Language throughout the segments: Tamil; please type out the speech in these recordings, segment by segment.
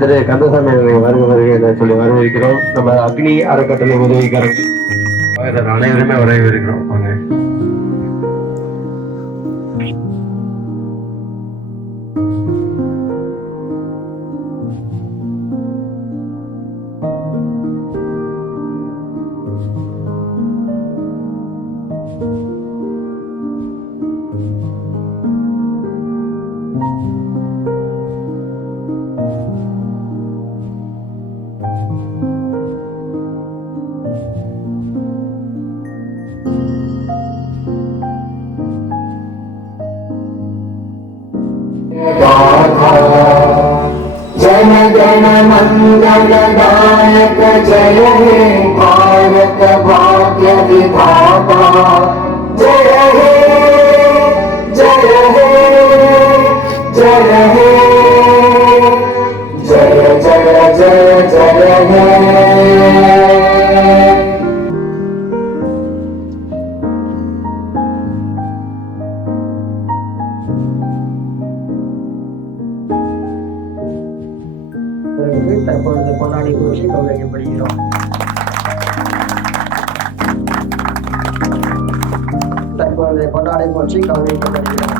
திரு கந்தசாமி வருகை சொல்லி வரவேற்கிறோம். நம்ம அக்னி அறக்கட்டளை உதவிக்காரர்கள் அனைவருமே வரவேற்கிறோம். வாங்க. जन गण मंगलदायक जय हे भारत भाग्य विधाता जय हे जय हे जय हे जय जय जय जय हे। தற்பொழுது பொன்னாடி கோஷி கௌரவிக்கப்படுகிறோம். தற்பொழுது பொன்னாடை கோஷி கௌரவிக்கப்படுகிறோம்.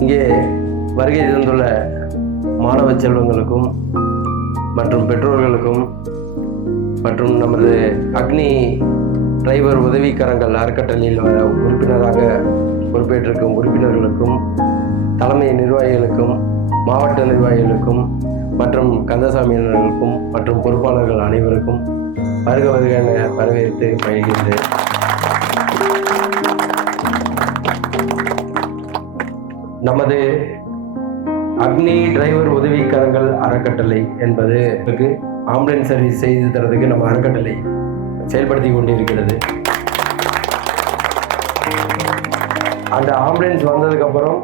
இங்கே வருகை தந்துள்ள மாணவ செல்வங்களுக்கும் மற்றும் பெற்றோர்களுக்கும் மற்றும் நமது அக்னி டிரைவர் உதவிக்கரங்கள் அறக்கட்டளையில் உறுப்பினராக பொறுப்பேற்றிருக்கும் உறுப்பினர்களுக்கும் தலைமை நிர்வாகிகளுக்கும் மாவட்ட நிர்வாகிகளுக்கும் மற்றும் கந்தசாமியினர்களுக்கும் மற்றும் பொறுப்பாளர்கள் அனைவருக்கும் வருக வருக என வரவேற்று பயில்கின்றேன். நமது அக்னி டிரைவர் உதவிக்கரங்கள் அறக்கட்டளை என்பது ஆம்புலன்ஸ் சர்வீஸ் செய்து தரதுக்கு நம்ம அறக்கட்டளை செயல்படுத்தி கொண்டிருக்கிறது. அந்த ஆம்புலன்ஸ் வந்ததுக்கப்புறம்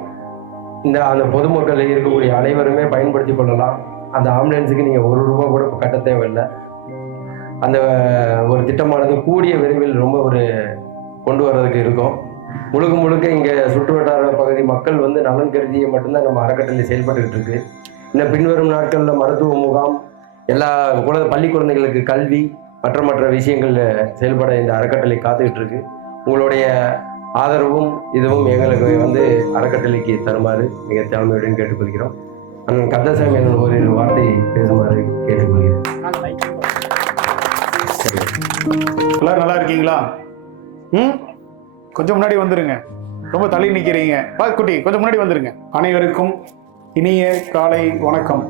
அந்த பொதுமக்கள் இருக்கக்கூடிய அனைவருமே பயன்படுத்தி கொள்ளலாம். அந்த ஆம்புலன்ஸுக்கு நீங்கள் ₹1 கூட கட்ட தேவையில்லை. அந்த ஒரு திட்டமானது கூடிய விரைவில் ரொம்ப கொண்டு வர்றதுக்கு இருக்கும். முழுக்க முழுக்க இங்கே சுற்று வட்டார பகுதி மக்கள் நலன் கருதியை மட்டும்தான் நம்ம அறக்கட்டளை செயல்பட்டுக்கிட்டு இருக்கு. இன்னும் பின்வரும் நாட்களில் மருத்துவ முகாம், எல்லா பள்ளி குழந்தைகளுக்கு கல்வி மற்ற விஷயங்கள் செயல்பட இந்த அறக்கட்டளை காத்துக்கிட்டு இருக்கு. உங்களுடைய ஆதரவும் இதுவும் எங்களுக்கு அறக்கட்டளைக்கு தருமாறு மிக தாழ்மையுடன் கேட்டுக்கொள்கிறோம். அண்ணன் கந்தசாமி அண்ணன் ஒரு வார்த்தை பேசுமாறு கேட்டுக்கொள்கிறேன். எல்லாரும் நல்லா இருக்கீங்களா? கொஞ்சம் முன்னாடி வந்துருங்க. ரொம்ப தள்ளி நிற்கிறீங்க. குட்டி கொஞ்சம் முன்னாடி வந்துருங்க. அனைவருக்கும் இனிய காலை வணக்கம்.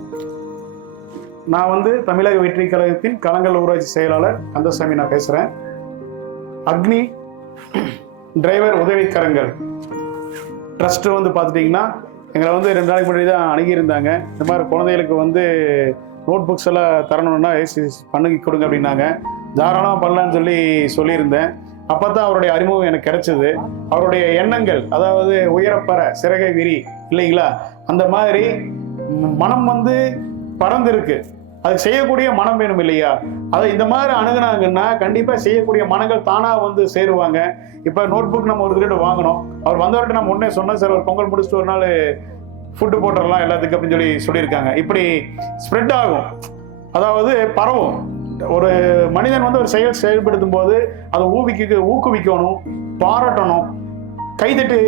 நான் தமிழக வெற்றி கழகத்தின் களங்கள் ஊராட்சி செயலாளர் கந்தசாமி நான் பேசுகிறேன். அக்னி டிரைவர் உதவிக்கரங்கள் ட்ரஸ்ட் பார்த்துட்டிங்கன்னா எங்களை 2 நாளைக்கு முன்னாடி தான் அணுகியிருந்தாங்க. இந்த மாதிரி குழந்தைகளுக்கு நோட் புக்ஸ் எல்லாம் தரணுன்னா பண்ணி கொடுங்க அப்படின்னாங்க. தாராளமாக பண்ணலான்னு சொல்லியிருந்தேன். அப்போ தான் அவருடைய அறிமுகம் எனக்கு கிடைச்சது. அவருடைய எண்ணங்கள், அதாவது உயரப்பற சிறகை விரி இல்லைங்களா, அந்த மாதிரி மனம் பறந்துருக்கு. அது செய்யக்கூடிய மனம் வேணும் இல்லையா? அதை இந்த மாதிரி அணுகுனாங்கன்னா கண்டிப்பாக செய்யக்கூடிய மனங்கள் தானாக சேருவாங்க. இப்போ நோட் புக் நம்ம ஒரு திருட்டு வாங்கணும். அவர் வந்தவர்கிட்ட நம்ம முன்னே சொன்னோம், சார் ஒரு பொங்கல் முடிச்சுட்டு ஒரு நாள் ஃபுட்டு போட்டுடலாம் எல்லாத்துக்கும் அப்படின்னு சொல்லியிருக்காங்க. இப்படி ஸ்ப்ரெட் ஆகும், அதாவது பரவும். ஒரு மனிதன் ஒரு செயல்படுத்தும் போது அதை ஊக்குவிக்கணும், பாராட்டணும், கைதட்டி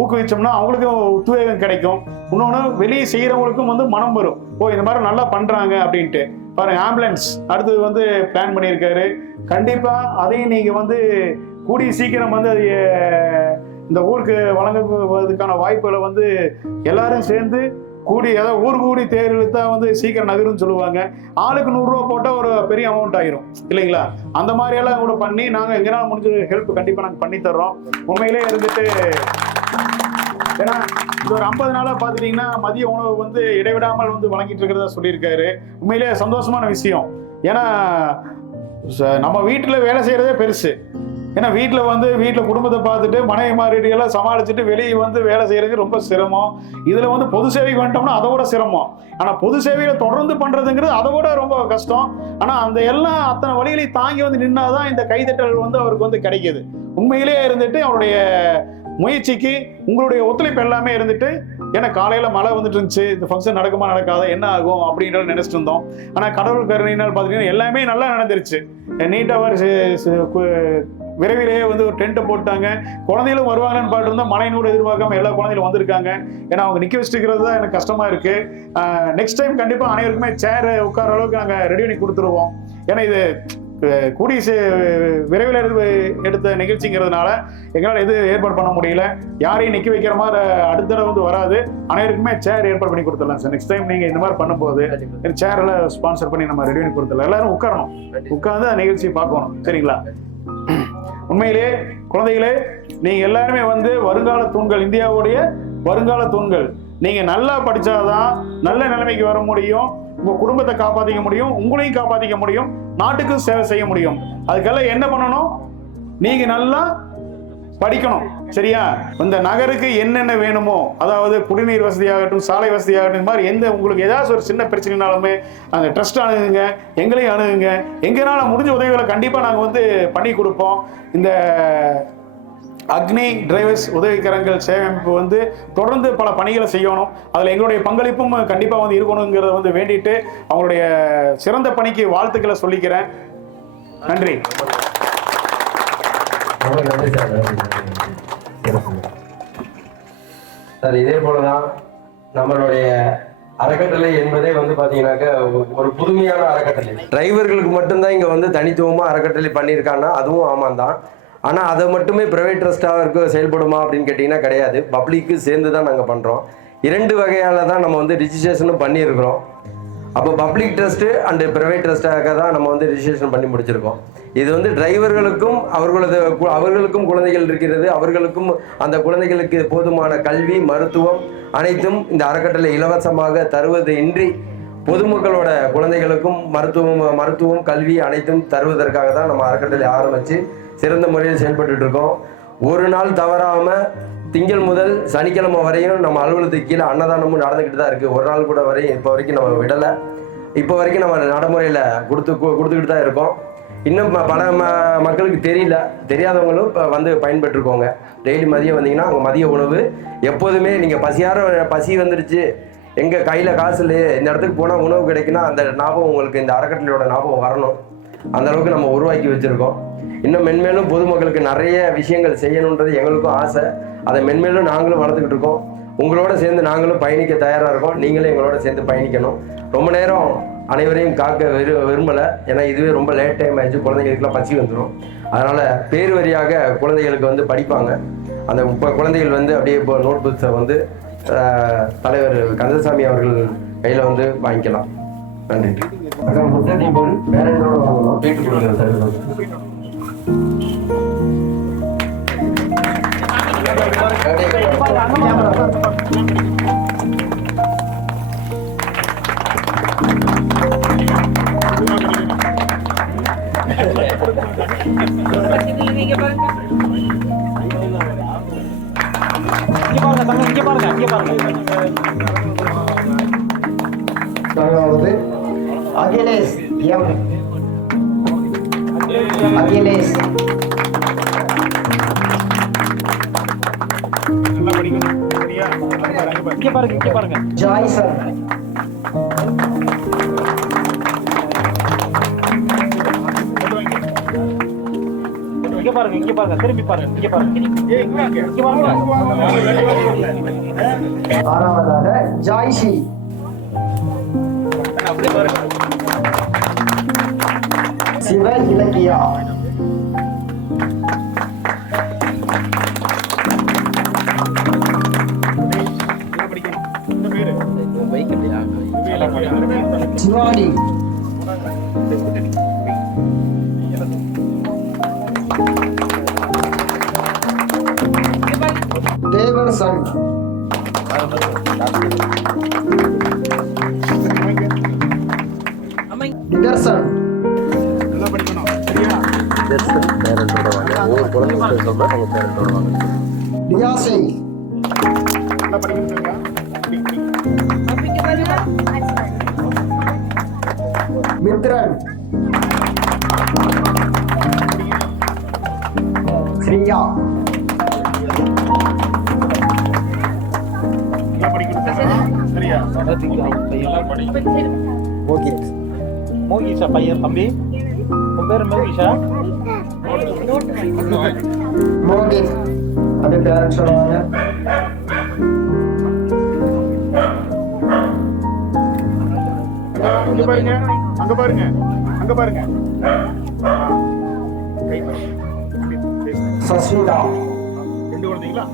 ஊக்குவிச்சோம்னா அவங்களுக்கும் உத்வேகம் கிடைக்கும். இன்னொன்று வெளியே செய்கிறவங்களுக்கும் மனம் வரும், ஓ இந்த மாதிரி நல்லா பண்ணுறாங்க அப்படின்ட்டு. பாருங்க, ஆம்புலன்ஸ் அடுத்தது பிளான் பண்ணியிருக்காரு. கண்டிப்பாக அதையும் நீங்கள் கூடிய சீக்கிரம் அது இந்த ஊருக்கு வழங்குவதற்கான வாய்ப்புகளை எல்லாரும் சேர்ந்து கூடி, அதாவது ஊர் கூடி தேர் இழுத்தா சீக்கிரம் நகருன்னு சொல்லுவாங்க. ஆளுக்கு ₹100 போட்டால் ஒரு பெரிய அமௌண்ட் ஆயிரும் இல்லைங்களா? அந்த மாதிரியெல்லாம் கூட பண்ணி நாங்கள் எங்கேனாலும் முடிஞ்ச ஹெல்ப் கண்டிப்பாக நாங்கள் பண்ணி தர்றோம். உண்மையிலே ஏன்னா இது ஒரு 50 நாளா பாத்துட்டீங்கன்னா மதிய உணவு வந்து இடைவிடாமல் வந்து வழங்கிட்டு இருக்கிறதா சொல்லியிருக்காரு. உண்மையிலேயே சந்தோஷமான விஷயம். ஏன்னா நம்ம வீட்டுல வேலை செய்யறதே பெருசு. ஏன்னா வீட்டில் குடும்பத்தை பார்த்துட்டு மனைவி மாறிடியெல்லாம் சமாளிச்சுட்டு வெளியே வந்து வேலை செய்யறது ரொம்ப சிரமம். இதுல வந்து பொது சேவைக்கு வந்துட்டோம்னா அதை விட சிரமம். ஆனா பொது சேவையில தொடர்ந்து பண்றதுங்கிறது அதை விட ரொம்ப கஷ்டம். ஆனா அந்த எல்லாம் அத்தனை வழிகளையும் தாங்கி வந்து நின்னாதான் இந்த கைதட்டல் வந்து அவருக்கு வந்து கிடைக்குது. உண்மையிலேயே இருந்துட்டு அவருடைய முயற்சிக்கு உங்களுடைய ஒத்துழைப்பு எல்லாமே இருந்துட்டு, ஏன்னா காலையில மழை வந்துட்டு இருந்துச்சு, இந்த ஃபங்க்ஷன் நடக்குமா நடக்காத என்ன ஆகும் அப்படின்றத நினைச்சிட்டு இருந்தோம். ஆனா கடவுள் கருணையினால் பாத்தீங்கன்னா எல்லாமே நல்லா நடந்துருச்சு. நீட்டாக விரைவிலேயே வந்து ஒரு டென்ட்டை போட்டாங்க. குழந்தைகளும் வருவாங்கன்னு பாட்டு இருந்தால் மழையினோடு எதிர்பார்க்காம எல்லா குழந்தைகளும் வந்திருக்காங்க. ஏன்னா அவங்க நிற்க வச்சுக்கிறது தான் எனக்கு கஷ்டமா இருக்கு. நெக்ஸ்ட் டைம் கண்டிப்பாக அனைவருக்குமே சேர் உட்கார அளவுக்கு நாங்கள் ரெடி பண்ணி கொடுத்துருவோம். ஏன்னா இது கூடிய விரைவில் எடுத்த நிகழ்ச்சிங்கிறதுனால எங்களால் எது ஏற்பாடு பண்ண முடியல. யாரையும் நிற்க வைக்கிற மாதிரி அடுத்த தடவை வந்து வராது. அனைவருக்குமே சேர் ஏற்பாடு பண்ணி கொடுத்துடலாம் சார். நெக்ஸ்ட் டைம் நீங்கள் இந்த மாதிரி பண்ணும்போது சேரெல்லாம் ஸ்பான்சர் பண்ணி நம்ம ரெடி பண்ணி கொடுத்துடலாம். எல்லாரும் உட்காரணும், உட்கார்ந்து அந்த நிகழ்ச்சியை பார்க்கணும். சரிங்களா? உண்மையிலே குழந்தைகளே, நீங்க எல்லாருமே வந்து வருங்கால தூண்கள், இந்தியாவுடைய வருங்கால தூண்கள். நீங்க நல்லா படிச்சாதான் நல்ல நிலைமைக்கு வர முடியும், உங்க குடும்பத்தை காப்பாத்திக்க முடியும், உங்களையும் காப்பாத்திக்க முடியும், நாட்டுக்கும் சேவை செய்ய முடியும். அதுக்கெல்லாம் என்ன பண்ணணும்? நீங்க நல்லா படிக்கணும். சரியா? இந்த நகருக்கு என்னென்ன வேணுமோ, அதாவது குடிநீர் வசதியாகட்டும், சாலை வசதியாகட்டும், இந்த மாதிரி எந்த உங்களுக்கு ஏதாவது ஒரு சின்ன பிரச்சனைனாலுமே அந்த ட்ரஸ்ட் அணுகுங்க, எங்களையும் அணுகுங்க. எங்களால் முடிஞ்ச உதவிகளை கண்டிப்பாக நாங்கள் வந்து பண்ணி கொடுப்போம். இந்த அக்னி டிரைவர்ஸ் உதவிக்கரங்கள் சேவையமைப்பு வந்து தொடர்ந்து பல பணிகளை செய்யணும். அதில் எங்களுடைய பங்களிப்பும் கண்டிப்பாக வந்து இருக்கணுங்கிறத வந்து வேண்டிட்டு அவங்களுடைய சிறந்த பணிக்கு வாழ்த்துக்களை சொல்லிக்கிறேன். நன்றி. நன்றி சார். இதே போலதான் நம்மளுடைய அறக்கட்டளை என்பதே வந்து பாத்தீங்கன்னாக்க ஒரு புதுமையான அறக்கட்டளை. டிரைவர்களுக்கு மட்டும்தான் இங்க வந்து தனித்துவமா அறக்கட்டளை பண்ணியிருக்காங்கன்னா அதுவும் ஆமாம் தான். ஆனா அதை மட்டுமே பிரைவேட் ட்ரஸ்டாக செயல்படுமா அப்படின்னு கேட்டீங்கன்னா கிடையாது. பப்ளிக்கு சேர்ந்து தான் நாங்கள் பண்றோம். 2 வகையால தான் நம்ம வந்து ரிஜிஸ்ட்ரேஷனும் பண்ணியிருக்கிறோம். அப்போ பப்ளிக் ட்ரஸ்ட்டு அண்டு பிரைவேட் ட்ரஸ்டாக தான் நம்ம வந்து ரிஜிஸ்ட்ரேஷன் பண்ணி முடிச்சிருக்கோம். இது வந்து டிரைவர்களுக்கும் அவர்களுக்கும் குழந்தைகள் இருக்கிறது. அவர்களுக்கும் அந்த குழந்தைகளுக்கு போதுமான கல்வி, மருத்துவம் அனைத்தும் இந்த அறக்கட்டளை இலவசமாக தருவது இன்றி பொதுமக்களோட குழந்தைகளுக்கும் மருத்துவம் கல்வி அனைத்தும் தருவதற்காக தான் நம்ம அறக்கட்டளை ஆரம்பித்து சிறந்த முறையில் செயல்பட்டு இருக்கோம். ஒரு நாள் தவறாம திங்கள் முதல் சனிக்கிழமை வரையும் நம்ம அலுவலகத்துக்கு கீழே அன்னதானமும் நடந்துக்கிட்டு தான் இருக்குது. ஒரு நாள் கூட இப்போ வரைக்கும் நம்ம விடலை. இப்போ வரைக்கும் நம்ம நடைமுறையில் கொடுத்துக்கிட்டு தான் இருக்கோம். இன்னும் பல மக்களுக்கு தெரியாதவங்களும் இப்போ வந்து பயன்பெற்றுக்கோங்க. டெய்லி மதியம் வந்தீங்கன்னா அங்கே மதிய உணவு எப்போதுமே நீங்கள் பசி வந்துடுச்சு, எங்கள் கையில் காசு இல்லையே, இந்த இடத்துக்கு போனால் உணவு கிடைக்குன்னா அந்த ஞாபகம் உங்களுக்கு, இந்த அறக்கட்டளையோட ஞாபகம் வரணும். அந்த அளவுக்கு நம்ம உருவாக்கி வச்சுருக்கோம். இன்னும் மென்மேலும் பொதுமக்களுக்கு நிறைய விஷயங்கள் செய்யணுன்றது எங்களுக்கும் ஆசை. அதை மென்மேலும் நாங்களும் வளர்த்துக்கிட்டு இருக்கோம். உங்களோட சேர்ந்து நாங்களும் பயணிக்க தயாராக இருக்கோம். நீங்களும் எங்களோட சேர்ந்து பயணிக்கணும். ரொம்ப நேரம் அனைவரையும் காக்க விரும்பலை. ஏன்னா இதுவே ரொம்ப லேட் டைம் ஆயிடுச்சு. குழந்தைகளுக்குலாம் பசி வந்துடும். அதனால் பேர் வரியாக குழந்தைகளுக்கு வந்து படிப்பாங்க. அந்த குழந்தைகள் வந்து அப்படியே இப்போ நோட் புக்ஸை வந்து தலைவர் கந்தசாமி அவர்கள் கையில் வந்து வாங்கிக்கலாம். நன்றி. அகிலேஷ் எம். அகிலேஷ் ஜாய்சன். இங்க பாருங்க, திரும்பி பாருங்க, இங்க பாருங்க. ஆறாவதாக ஜாய்ஷி. சிவ இலக்கியா. சிவானி. தேவர் சன். நிதர்சன் நல்லா படிக்கணும் சரியா? பேரண்டோட வாங்க. ஒவ்வொரு குழந்தைங்க சொல்றேன், அவங்க பேரண்டோட வாங்க. நியாசி நல்லா படிக்கணும் சரியா? மித்ரன் ஸ்ரீயா நல்லா படிக்கணும் சரியா? மோகிஷா பையன் தம்பி உன் பேர் மோகிஷா மோகித் அது பேரண்ட் சொல்லுவாங்க. அங்க பாருங்க அங்க பாருங்க அங்க பாருங்க கை பாருங்க. சஸ்மிதா ரெண்டு குழந்தைங்களா?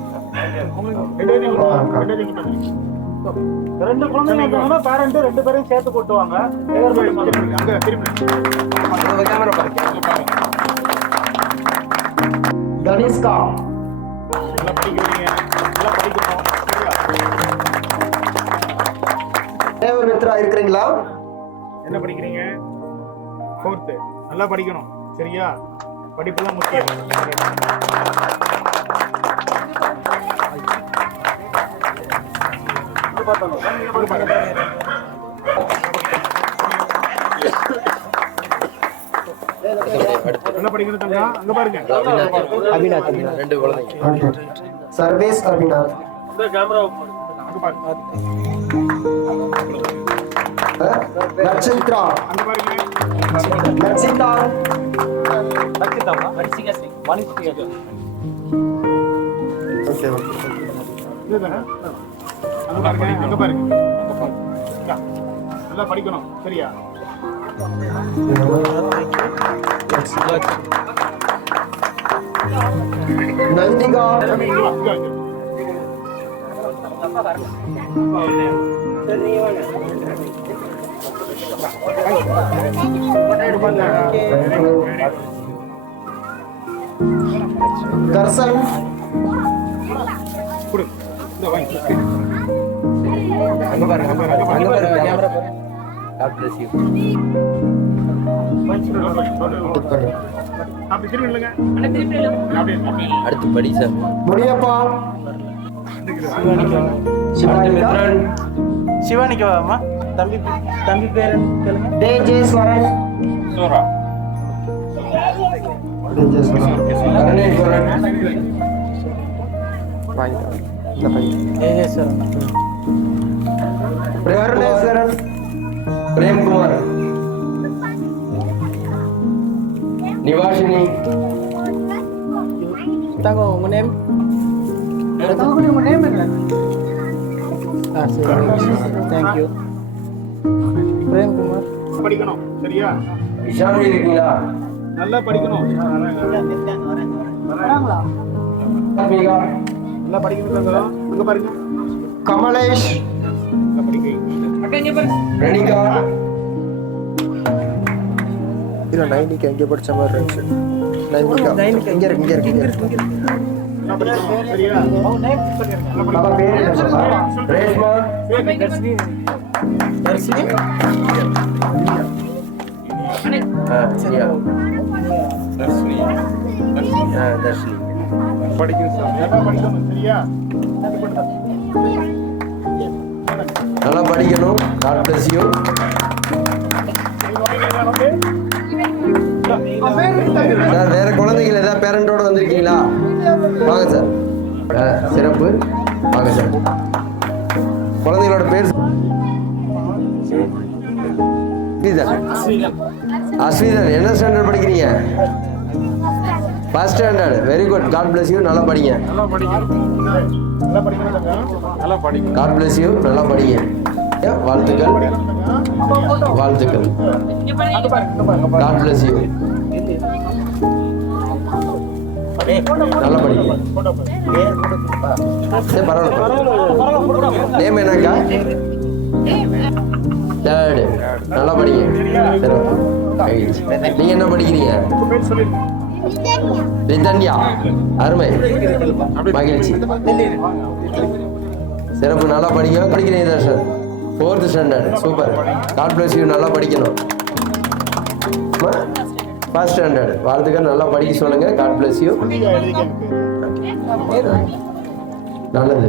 ரெண்டு குழந்தைங்க இருந்தாங்கன்னா பேரண்ட் ரெண்டு பேரையும் சேர்த்து கூட்டுவாங்க. அங்க திரும்பி கேமரா பாருங்க. தனிஷ்கா நல்லா படிக்கிறீங்க நல்லா படிக்கணும் சரியா? தேவமித்ரா இருக்கிறீங்களா? என்ன படிக்கிறீங்க? 4th. நல்லா படிக்கணும் சரியா? படிப்பு தான் முக்கியம். நல்லா படிக்கணும் தங்கா. அங்க பாருங்க ரெண்டு குழந்தைங்க. சர்வேஸ் அபிநாத் அங்க பாருங்க நட்சத்திரா அங்க பாருங்க நட்சிதா இதுதானே? அங்க பாருங்க அங்க பாருங்க இந்தா. நல்லா படிக்கணும் சரியா? நந்திகா சாமி, இங்க வா, இங்க வா, இங்க வா. தர்சன் கொடு. இந்த வாங்கி. அங்க பாருங்க, அங்க பாருங்க, அங்க பாருங்க, கேமரா பாருங்க. God bless you. அப்படி திரும்பி இல்லைங்க அப்படியே அடுத்து படி சார். முனியப்பா அடுத்து சிவானிகா மித்ரன். சிவானிக்கு வாமா தம்பி தம்பி பேர் கேளுங்க. தேஜேஸ்வரன் தேஜேஸ்வரன் கருணேஸ்வரன். கருணேஸ்வரன் பிரேம்குமார். நிவாஷினி. தாங்க உங்க நேம் தேங்க்யூ. பிரேம்குமார் படிக்கணும் சரியா? விஷாலி இருக்கீங்களா? நல்லா படிக்கணும் ஆத்மிகா. நல்லா படிக்கணும் தங்கா. அங்க பாருங்க கமலேஷ் நல்லா படிக்க. ரணிகா. இல்ல நைனிக்கு எங்க படிச்ச மாதிரி இருந்துச்சு. நைனிகா இங்க இருக்கு நல்லா படிக்கணும் சரியா? நம்ம பேர் என்ன சொல்றா? ரேஷ்மா. சரியா? தர்ஷினி. படிக்கணும் சார். நல்லா படிக்கணும் சரியா? நல்லா படிக்கணும். God bless you. சார், வேற குழந்தைகள் ஏதாவது பேரண்டோட வந்திருக்கீங்களா? வாங்க சார். சிறப்பு. வாங்க சார். குழந்தைகளோட பேர் அஸ்விதன். என்ன ஸ்டாண்டர்ட் படிக்கிறீங்க? First standard. Very good. God bless you. நல்லா படிங்க. நல்லா படிக்கணும் தங்கா. நல்லா படிக்கணும். God bless you. நல்லா படிங்க. வாழ்த்துக்கள் வாழ்த்துக்கள். God bless you. நல்லா படிங்க. சரி, பரவாயில்ல. நேம் என்னக்கா? தேர்டு. நல்லா படிங்க. நீங்க என்ன படிக்கிறீங்க? உங்க பேர் சொல்லிருங்க. ரிதன்யா. அருமை, மகிழ்ச்சி. சிறப்பு, நல்லா படிங்க. படிக்கிறீங்க Darshan, 4th standard. Super, God bless you. நல்லா படிக்கணும். First standard. வாழ்த்துக்கள், நல்லா படிக்க சொல்லுங்க. God bless you. நல்லது.